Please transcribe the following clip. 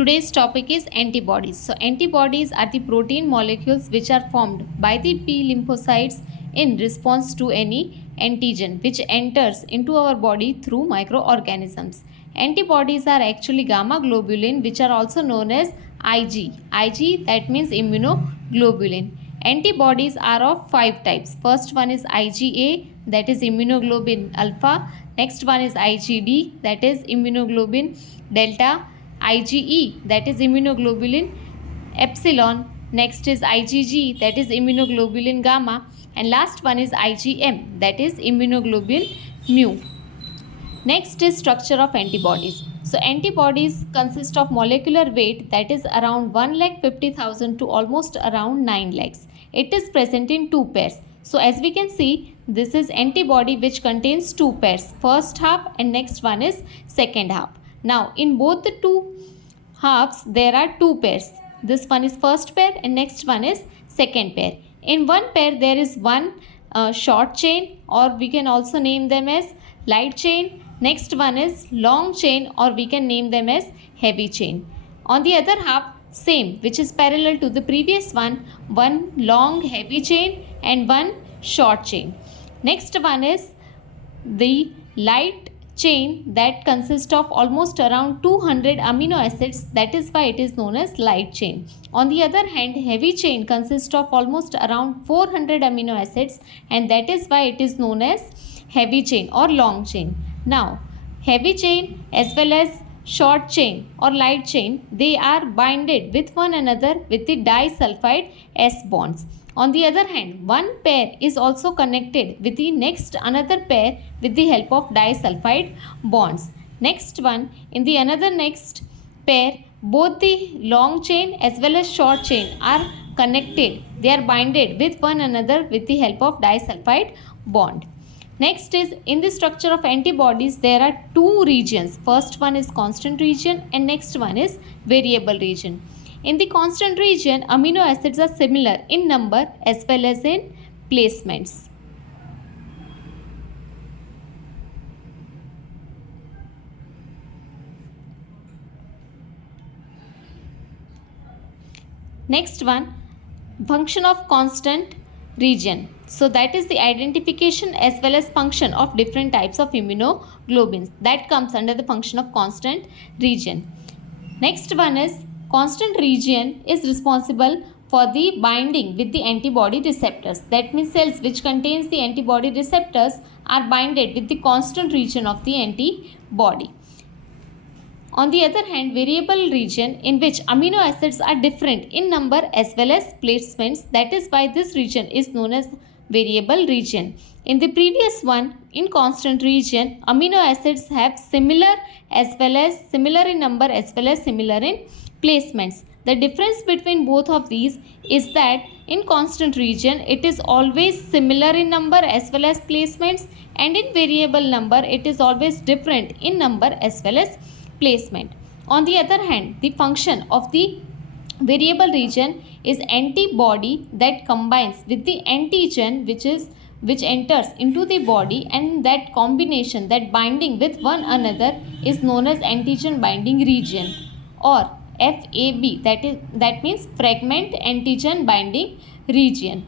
Today's topic is antibodies. So antibodies are the protein molecules which are formed by the P lymphocytes in response to any antigen which enters into our body through microorganisms. Antibodies are actually gamma globulin, which are also known as Ig. Ig, that means immunoglobulin. Antibodies are of 5 types. First one is IgA, that is immunoglobulin alpha. Next one is IgD, that is immunoglobulin delta. IgE, that is immunoglobulin epsilon. Next is IgG, that is immunoglobulin gamma. And last one is IgM, that is immunoglobulin mu. Next is structure of antibodies. So antibodies consist of molecular weight that is around 1,50,000 to almost around 9 lakhs. It is present in 2 pairs. So as we can see, this is antibody which contains 2 pairs. First half and next one is second half. Now in both the two halves there are 2 pairs. This one is first pair and next one is second pair. In one pair there is one short chain, or we can also name them as light chain. Next one is long chain, or we can name them as heavy chain. On the other half, same, which is parallel to the previous one long heavy chain and one short chain. Next one is the light chain that consists of almost around 200 amino acids. That is why it is known as light chain. On the other hand, heavy chain consists of almost around 400 amino acids, and that is why it is known as heavy chain or long chain. Now, heavy chain as well as short chain or light chain, they are binded with one another with the disulfide S bonds. On the other hand, one pair is also connected with the next another pair with the help of disulfide bonds. Next one, in the another next pair, both the long chain as well as short chain are connected. They are binded with one another with the help of disulfide bond. Next is, in the structure of antibodies, there are 2 regions. First one is constant region and next one is variable region. In the constant region, amino acids are similar in number as well as in placements. Next one, function of constant region. So that is the identification as well as function of different types of immunoglobulins. That comes under the function of constant region. Next one is, constant region is responsible for the binding with the antibody receptors. That means cells which contains the antibody receptors are binded with the constant region of the antibody. On the other hand, variable region, in which amino acids are different in number as well as placements. That is why this region is known as variable region. In the previous one, in constant region, amino acids have similar in number as well as similar in placements. The difference between both of these is that in constant region it is always similar in number as well as placements, and in variable number it is always different in number as well as placement. On the other hand, the function of the variable region is antibody that combines with the antigen which enters into the body, and that combination, that binding with one another, is known as antigen binding region, or FAB, that means fragment antigen binding region.